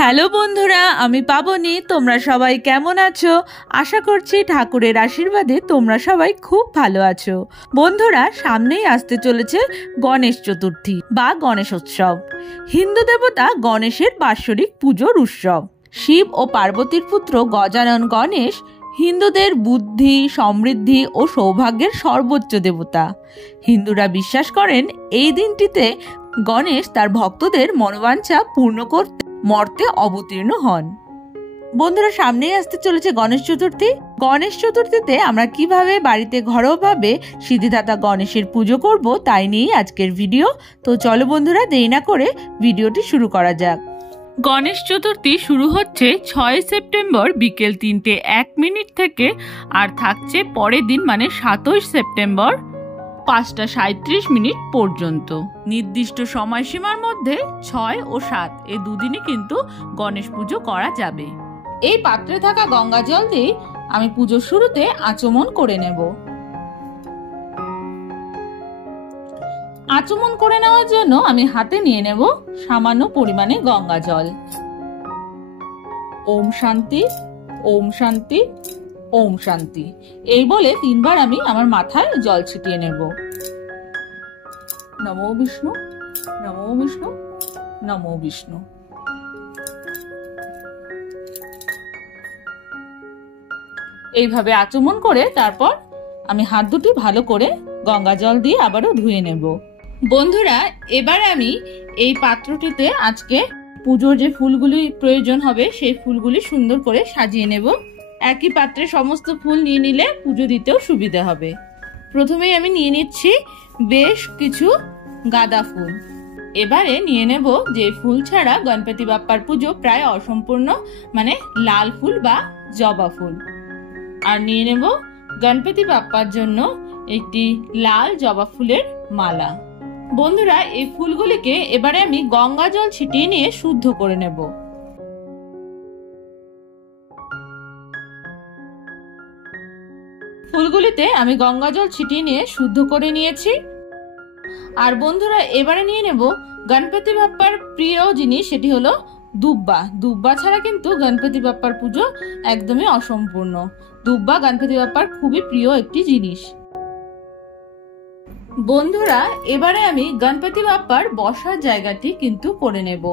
Hello বন্ধুরা, আমি পাবনী। তোমরা সবাই কেমন আছো? আশা করছি ঠাকুরের আশীর্বাদে তোমরা সবাই খুব ভালো আছো। বন্ধুরা, সামনেই আসতে চলেছে গণেশ চতুর্থী বা গণেশ উৎসব। হিন্দু দেবতা গণেশের বাৎসরিক পুজোর উৎসব। শিব ও পার্বতীর পুত্র গজানন গণেশ হিন্দুদের বুদ্ধি, সমৃদ্ধি ও সৌভাগ্যের সর্বোচ্চ দেবতা। হিন্দুরা বিশ্বাস করেন এই দিনটিতে গণেশ তার ভক্তদের মনোবাঞ্ছা পূর্ণ করতে মর্তে অবতীর্ণ হন। বন্ধুরা, সামনেই আসতে চলেছে গণেশ চতুর্থী। গণেশ চতুর্থীতে আমরা কিভাবে বাড়িতে ঘরোয়াভাবে সিদ্ধিদাতা গণেশের পুজো করব তাই নিয়েই আজকের ভিডিও। তো চলো বন্ধুরা, দেরি না করে ভিডিওটি শুরু করা যাক। গণেশ চতুর্থী শুরু হচ্ছে 6 সেপ্টেম্বর বিকেল 3:01 থেকে আর থাকছে পরের দিন মানে 27 সেপ্টেম্বর 5:37 পর্যন্ত। নির্দিষ্ট সময়সীমার মধ্যে 6 ও 7 এই দুদিনই কিন্তু গণেশ পুজো করা যাবে। এই পাত্রে থাকা গঙ্গা জল দিয়ে আমি পুজোর শুরুতে আচমন করে নেব। আচমন করে নেওয়ার জন্য আমি হাতে নিয়ে নেব সামান্য পরিমাণে গঙ্গা জল। ওম শান্তি, ওম শান্তি, ওম শান্তি এই বলে 3 বার আমি আমার মাথায় জল ছিটিয়ে নেব। নমো বিষ্ণু, নমো বিষ্ণু, নমো বিষ্ণু। এইভাবে আচমন করে তারপর আমি হাত দুটি ভালো করে গঙ্গা জল দিয়ে আবারও ধুয়ে নেব। বন্ধুরা, এবার আমি এই পাত্রটিতে আজকে পুজোর যে ফুলগুলি প্রয়োজন হবে সেই ফুলগুলি সুন্দর করে সাজিয়ে নেব। একই পাত্রে সমস্ত ফুল নিয়ে নিলে পুজো দিতেও সুবিধা হবে। প্রথমেই আমি নিয়ে নিচ্ছি বেশ কিছু গাঁদা ফুল। এবারে নিয়ে নেব যে ফুল ছাড়া গণপতি বাপ্পার পুজো প্রায় অসম্পূর্ণ, মানে লাল ফুল বা জবা ফুল। আর নিয়ে নেব গণপতি বাপ্পার জন্য একটি লাল জবা ফুলের মালা। বন্ধুরা, এই ফুলগুলিকে এবারে আমি গঙ্গা জল ছিটিয়ে নিয়ে শুদ্ধ করে নেব। ফুলগুলিতে আমি গঙ্গা জল ছিটিয়ে নিয়ে শুদ্ধ করে নিয়েছি। আর বন্ধুরা, এবারে নিয়ে নেব গণপতি বাপ্পার প্রিয় জিনিস, সেটি হলো দুব্বা। দুব্বা ছাড়া কিন্তু গণপতি বাপ্পার পুজো একদমই অসম্পূর্ণ। দুব্বা গণপতি বাপ্পার খুবই প্রিয় একটি জিনিস। বন্ধুরা, এবারে আমি গণপতি বাপ্পার বসার জায়গাটি কিন্তু করে নেব।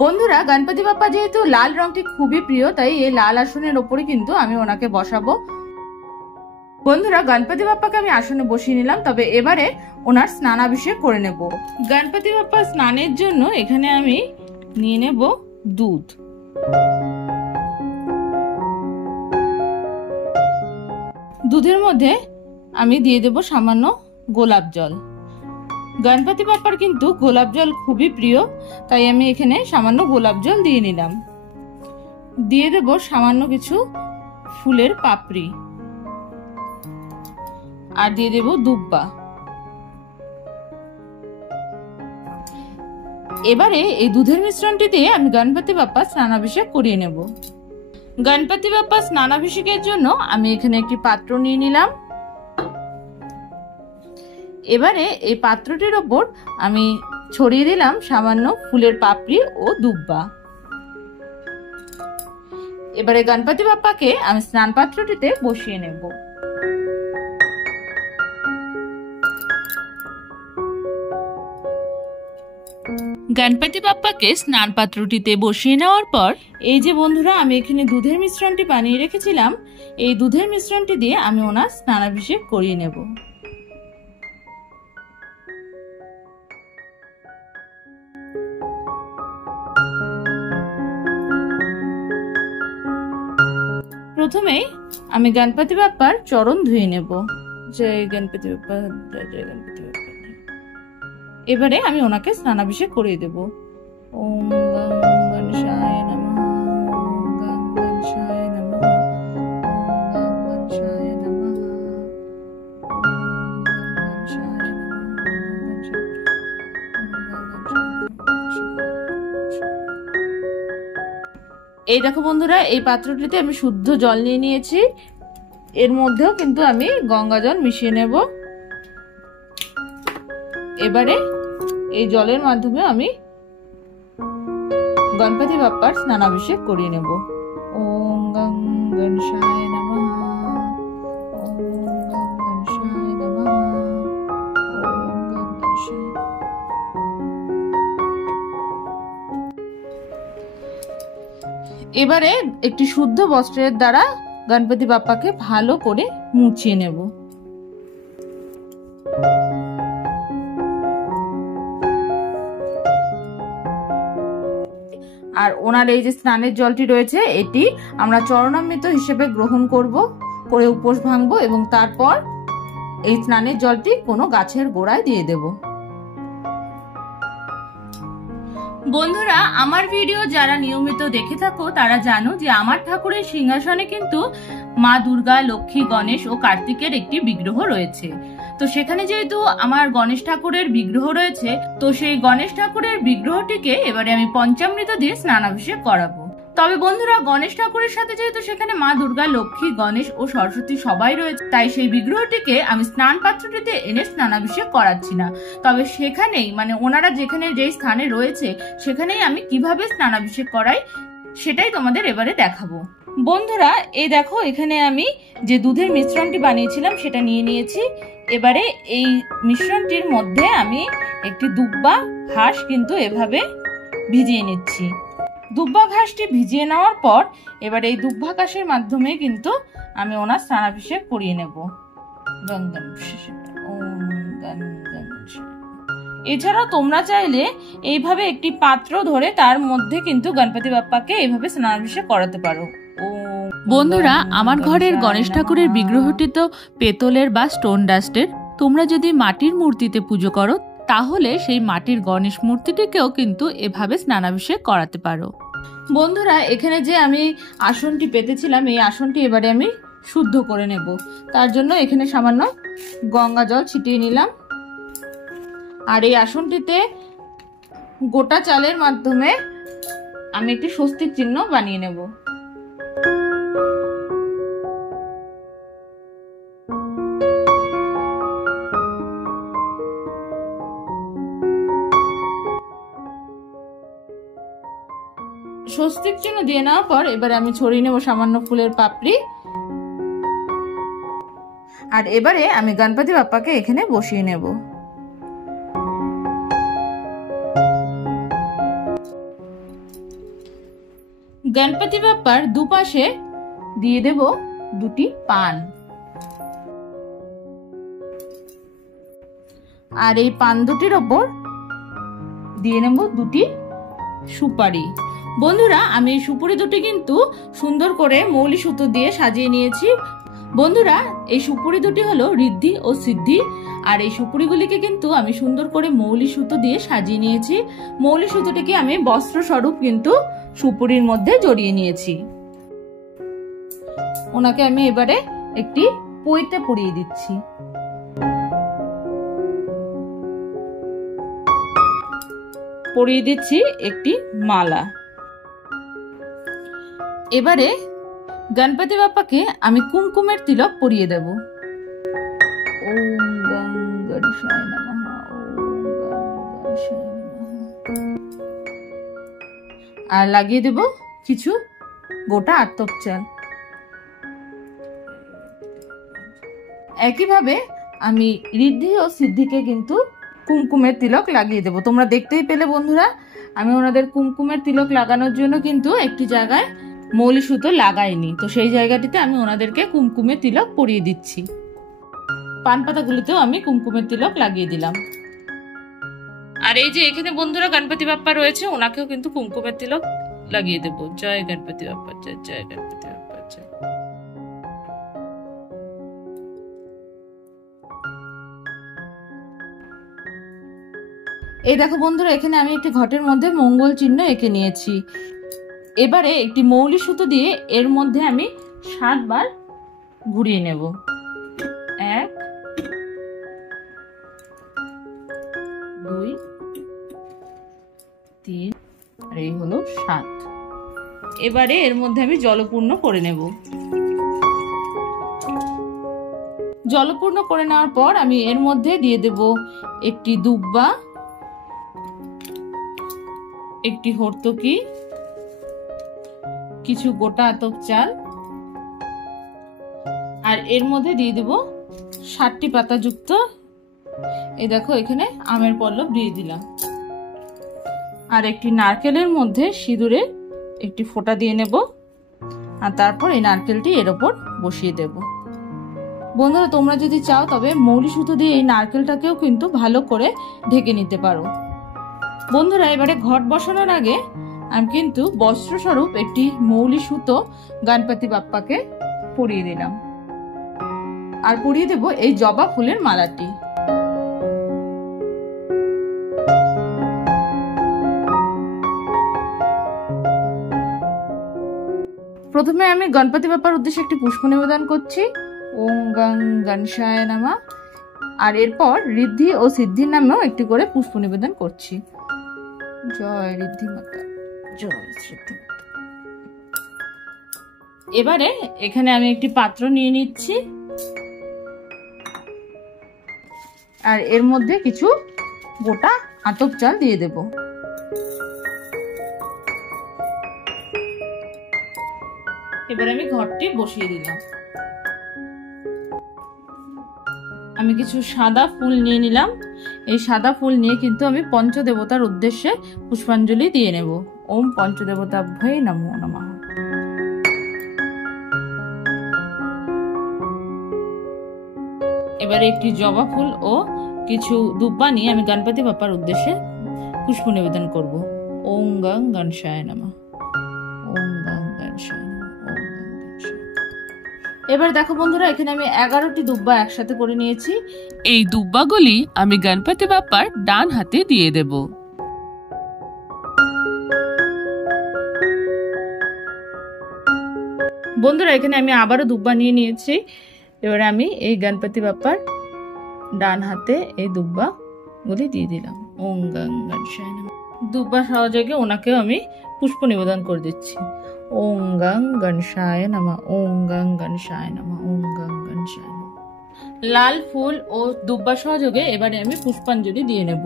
বন্ধুরা, গণপতি বাপ্পা যেহেতু লাল রংটি খুবই প্রিয়, তাই এই লাল আসনের ওপরে কিন্তু আমি ওনাকে বসাবো। বন্ধুরা, গণপতি বাপ্পাকে আমি আসনে বসিয়ে নিলাম। তবে এবারে ওনার স্নানাভিষেক করে নেব। গণপতি বাপ্পা স্নানের জন্য এখানে আমি নিয়ে নেব দুধ। দুধের মধ্যে আমি দিয়ে দেব সামান্য গোলাপ জল। গণপতি বাপ্পার কিন্তু গোলাপ জল খুবই প্রিয়, তাই আমি এখানে সামান্য গোলাপ জল দিয়ে নিলাম। দিয়ে দেব সামান্য কিছু ফুলের পাপড়ি আর দিয়ে দেব দুব্বা। এবারে এই দুধের মিশ্রণটি দিয়ে আমি গণপতি বাপ্পা স্নানাভিষেক করিয়ে নেব। গণপতি বাপ্পা স্নানাভিষেকের জন্য আমি এখানে একটি পাত্র নিয়ে নিলাম। এবারে এই পাত্রটির ওপর আমি ছড়িয়ে দিলাম সামান্য ফুলের পাপড়ি ও দুব্বা। এবারে গণপতি বাপ্পাকে আমি স্নান পাত্রটিতে বসিয়ে নেব। গণপতি বাপ্পাকে স্নান পাত্রটিতে বসিয়ে নেওয়ার পর এই যে বন্ধুরা, আমি এখানে দুধের মিশ্রণটি বানিয়ে রেখেছিলাম, এই দুধের মিশ্রণটি দিয়ে আমি ওনার স্নানাভিষেক করিয়ে নেব। প্রথমেই আমি গণপতি বাপ্পার চরণ ধুয়ে নেব। জয় গণপতি বাপ্পা, জয় গণপতি বাপ্পা। এবারে আমি ওনাকে স্নানাভিষেক করিয়ে দেব। ওম গণেশায় নমঃ, ওম গণেশায় নমঃ, ওম গণেশায় নমঃ, এই দেখো বন্ধুরা, এই পাত্রটিতে আমি শুদ্ধ জল নিয়ে নিয়েছি। এর মধ্যেও কিন্তু আমি গঙ্গা জল মিশিয়ে নেব। এবারে এই জলের মাধ্যমে আমি গণপতি বাপ্পার স্নানাভিষেক করিয়ে নেব। ওম গং গণেশায় নমঃ, ওম গং গণেশায় নমঃ, ওম গং গণেশায়। এবারে একটি শুদ্ধ বস্ত্রের দ্বারা গণপতি বাপ্পাকে ভালো করে মুছিয়ে নেব। আর ওনার এই যে স্নানের জলটি রয়েছে এটি আমরা চরণামৃত হিসেবে গ্রহণ করে উপোস ভাঙবো এবং তারপর এই স্নানের জলটি কোনো গাছের গোড়ায় দিয়ে দেব। বন্ধুরা, আমার ভিডিও যারা নিয়মিত দেখে থাকো তারা জানো যে আমার ঠাকুরের সিংহাসনে কিন্তু মা দুর্গা, লক্ষ্মী, গণেশ ও কার্তিকের একটি বিগ্রহ রয়েছে। তো সেখানে যেহেতু আমার গণেশ ঠাকুরের বিগ্রহ রয়েছে, তো সেই গণেশ ঠাকুরের বিগ্রহটিকে এবারে আমি পঞ্চামৃত দিয়ে স্নানাভিষেক করাবো। তবে বন্ধুরা, গণেশ ঠাকুরের সাথে যেহেতু সেখানে মা দুর্গা, লক্ষ্মী, গণেশ ও সরস্বতী সবাই রয়েছে, তাই সেই বিগ্রহটিকে আমি স্নান পাত্রটিতে এনে স্নানাভিষেক করাচ্ছি না। তবে সেখানেই মানে ওনারা যেখানে যেই স্থানে রয়েছে সেখানেই আমি কিভাবে স্নানাভিষেক করাই সেটাই তোমাদের এবারে দেখাবো। বন্ধুরা, এই দেখো এখানে আমি যে দুধের মিশ্রণটি বানিয়েছিলাম সেটা নিয়ে নিয়েছি। এবারে এই মিশ্রণটির মধ্যে আমি একটি দুব্বা ঘাস কিন্তু এভাবে ভিজিয়ে নিচ্ছি। দুব্বা ঘাসটি ভিজিয়ে নেওয়ার পর এবার এই দুব্বা ঘাসের মাধ্যমে কিন্তু আমি ওনার স্নানাভিষেক করিয়ে নেব। এছাড়াও তোমরা চাইলে এইভাবে একটি পাত্র ধরে তার মধ্যে কিন্তু গণপতি বাপ্পাকে এইভাবে স্নানাভিষেক করাতে পারো। বন্ধুরা, আমার ঘরের গণেশ ঠাকুরের বিগ্রহটি তো পেতলের বা স্টোন ডাস্টের। তোমরা যদি মাটির মূর্তিতে পুজো করো তাহলে সেই মাটির গণেশ মূর্তিটিকেও কিন্তু এভাবে স্নানাভিষেক করাতে পারো। বন্ধুরা, এখানে যে আমি আসনটি পেতেছিলাম এই আসনটি এবারে আমি শুদ্ধ করে নেব। তার জন্য এখানে সামান্য গঙ্গা জল ছিটিয়ে নিলাম। আর এই আসনটিতে গোটা চালের মাধ্যমে আমি একটি স্বস্তিক চিহ্ন বানিয়ে নেব। স্বস্তিক চিহ্ন দিয়ে নেওয়ার পর এবারে আমি ছড়িয়ে নেব সামান্য ফুলের পাপড়ি। আর এবারে আমি গণপতি বাপ্পাকে এখানে বসিয়ে নেব। গণপতি বাপ্পার দুপাশে দিয়ে দেব দুটি পান। আর এই পান দুটির ওপর দিয়ে নেব দুটি সুপারি। বন্ধুরা, আমি এই সুপুরি দুটি কিন্তু সুন্দর করে মৌলি সুতো দিয়ে সাজিয়ে নিয়েছি। বন্ধুরা, এই সুপুরি দুটি হলো ঋদ্ধি ও সিদ্ধি। আর এই সুপুরিগুলিকে কিন্তু আমি সুন্দর করে মৌলি সুতো দিয়ে সাজিয়ে নিয়েছি। মৌলি সুতোটিকে আমি বস্ত্র স্বরূপ কিন্তু সুপুরির মধ্যে জড়িয়ে নিয়েছি। ওনাকে আমি এবারে একটি পইতে পরিয়ে দিচ্ছি। পরিয়ে দিচ্ছি একটি মালা। এবারে গণপতি বাপ্পাকে আমি কুমকুমের তিলক পরিয়ে দেব। ওম গং গণেশায় নমঃ, ওম গং গণেশায় নমঃ। আর লাগিয়ে দেব কিছু গোটা আতপ চাল। একইভাবে আমি ঋদ্ধি ও সিদ্ধিকে কিন্তু কুমকুমের তিলক লাগিয়ে দেব। তোমরা দেখতেই পেলে বন্ধুরা, আমি ওনাদের কুমকুমের তিলক লাগানোর জন্য কিন্তু একটি জায়গায় মৌলি সুতো লাগাইনি, তো সেই জায়গাটিতে আমি ওনাদেরকে কুমকুমের তিলক পরিয়ে দিচ্ছি। পান পাতাগুলিতেও আমি কুমকুমের তিলক লাগিয়ে দিলাম। আর এই যে এখানে বন্ধুরা গণপতি বাপ্পা রয়েছে, ওনাকেও কিন্তু কুমকুমের তিলক লাগিয়ে দেব। জয় গণপতি বাপ্পা জয়, জয় গণপতি বাপ্পা জয়। এই দেখো বন্ধুরা, এখানে আমি একটি ঘটের মধ্যে মঙ্গল চিহ্ন এঁকে নিয়েছি। এবারে একটি মৌলি সুতো দিয়ে এর মধ্যে আমি 7 বার ঘুরিয়ে নেব। 1 2 3 আর এই হলো 7। এবারে এর মধ্যে আমি জলপূর্ণ করে নেব। জলপূর্ণ করে নেওয়ার পর আমি এর মধ্যে দিয়ে দেব একটি দুব্বা, একটি হর্তকি, কিছু গোটা আতপ চাল, আর এর মধ্যে দিয়ে দেব 60টি পাতা যুক্ত এই দেখো এখানে আমের পল্লব দিয়ে দিলাম। আর একটি নারকেলের মধ্যে সিঁদুরে একটি ফোঁটা দিয়ে নেব, আর তারপর এই নারকেলটি এর ওপর বসিয়ে দেব। বন্ধুরা তোমরা যদি চাও তবে মৌলি সুতো দিয়ে এই নারকেলটাকেও কিন্তু ভালো করে ঢেকে নিতে পারো। বন্ধুরা এবারে ঘট বসানোর আগে আমি কিন্তু বস্ত্রস্বরূপ একটি মৌলি সুতো গণপতি বাপ্পাকে পরিয়ে দিলাম, আর পরিয়ে দেব এই জবা ফুলের মালাটি। প্রথমে আমি গণপতি বাপ্পার উদ্দেশ্যে একটি পুষ্প নিবেদন করছি, ওং গং গণেশায় নমঃ। আর এরপর ঋদ্ধি ও সিদ্ধির নামেও একটি করে পুষ্প নিবেদন করছি। জয় ঋদ্ধি মাতা, জয় সিদ্ধি মাতা। এবারে এখানে আমি একটি পাত্র নিয়ে নিচ্ছি, আর এর মধ্যে কিছু গোটা আতপ চাল দিয়ে দেব। এবার আমি ঘরটি বসিয়ে দিলাম। আমি কিছু সাদা ফুল নিয়ে নিলাম। এই সাদা ফুল নিয়ে কিন্তু আমি পঞ্চদেবতার উদ্দেশ্যে পুষ্পাঞ্জলি দিয়ে নেব। ওম পঞ্চদেবতাভ্যৈ নমো নমঃ। এবারে একটি জবা ফুল ও কিছু দুব্বা নিয়ে আমি গণপতি বাপ্পার উদ্দেশ্যে পুষ্প নিবেদন করব। ওং গং গণেশায় নমঃ, ওং গং গণেশায় নমঃ, ওং গং গণেশায়। এবার দেখো বন্ধুরা এখানে আমি 11টি দুব্বা একসাথে করে নিয়েছি। এই দুব্বাগুলি আমি গণপতি বাপ্পার ডান হাতে দিয়ে দেব। বন্ধুরা এখানে আমি আবারও দুব্বা নিয়ে নিয়েছি। এবারে আমি এই গণপতি বাপ্পার ডান হাতে এই দুব্বা গুলি দিয়ে দিলাম। ওং গং গণেশায় নমঃ। দুব্বা সহযোগে ওনাকেও আমি পুষ্প নিবেদন করে দিচ্ছি। ওং গং গণেশায় নমঃ, ওং গং গণেশায় নমঃ, ওং গং গণেশায় নমঃ। লাল ফুল ও দুব্বা সহযোগে এবারে আমি পুষ্পাঞ্জলি দিয়ে নেব।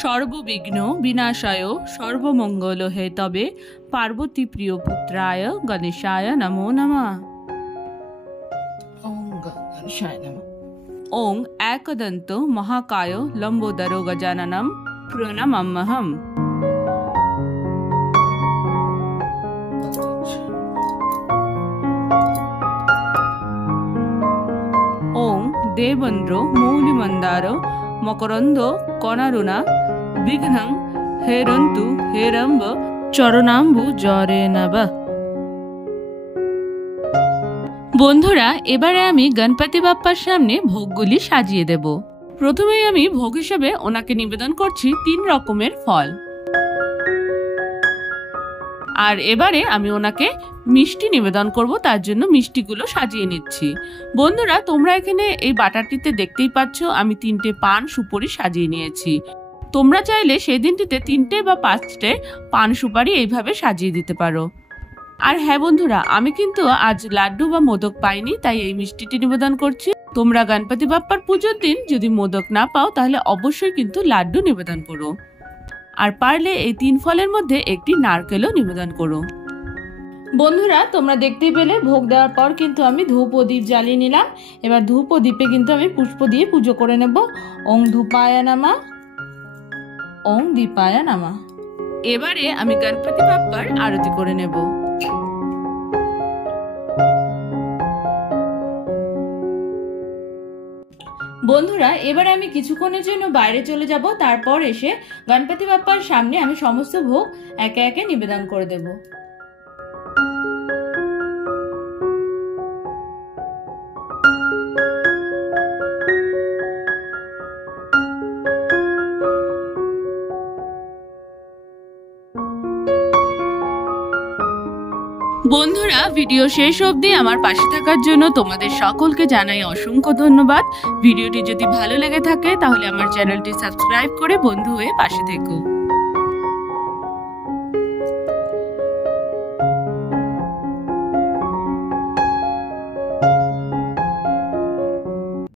সর্ববিঘ্ন বিনাশায় সর্বমঙ্গল হে তবে পার্বতী প্রিয় পুত্রায় গণেশায় নমো নমঃ। ওং গং গণেশায় নমঃ। ওং একদন্ত মহাকায় লম্বোদরো গজাননম প্রণমাম্যহম। ওং দেবেন্দ্র মৌলিমন্দার মকরন্দ কণারুণা বিঘ্নং হেরন্তু হেরম্ব চরণাম্বু জরে নবঃ। বন্ধুরা এবারে আমি গণপতি বাপ্পার সামনে ভোগগুলি সাজিয়ে দেব। প্রথমেই আমি ভোগ হিসেবে ওনাকে নিবেদন করছি 3 রকমের ফল, আর এবারে আমি ওনাকে মিষ্টি নিবেদন করব, তার জন্য মিষ্টিগুলো সাজিয়ে নিচ্ছি। বন্ধুরা তোমরা এখানে এই বাটারটিতে দেখতেই পাচ্ছ আমি 3টে পান সুপারি সাজিয়ে নিয়েছি। তোমরা চাইলে সেই দিনটিতে 3টে বা 5টে পান সুপারি এইভাবে সাজিয়ে দিতে পারো। আর হ্যাঁ বন্ধুরা আমি কিন্তু আজ লাড্ডু বা মোদক পাইনি, তাই এই মিষ্টিটি নিবেদন করছি। তোমরা গণপতি বাপ্পার পুজোর দিন যদি মোদক না পাও তাহলে অবশ্যই কিন্তু লাড্ডু নিবেদন করো, আর পারলে এই 3 ফলের মধ্যে একটি নারকেলও নিবেদন করো। বন্ধুরা তোমরা দেখতেই পেলে ভোগ দেওয়ার পর কিন্তু আমি ধূপ ও দীপ জ্বালিয়ে নিলাম। এবার ধূপ ও দীপে কিন্তু আমি পুষ্প দিয়ে পুজো করে নেব। ওং ধূপায় নমঃ, ওং দীপায় নমঃ। এবারে আমি গণপতি বাপ্পার আরতি করে নেব। বন্ধুরা এবারে আমি কিছুক্ষণের জন্য বাইরে চলে যাব, তারপর এসে গণপতি বাপ্পার সামনে আমি সমস্ত ভোগ একে একে নিবেদন করে দেব। বন্ধুরা ভিডিও শেষ অবধি আমার পাশে থাকার জন্য তোমাদের সকলকে জানাই অসংখ্য ধন্যবাদ। ভিডিওটি যদি ভালো লেগে থাকে তাহলে আমার চ্যানেলটি সাবস্ক্রাইব করে বন্ধু হয়ে পাশে থেকো।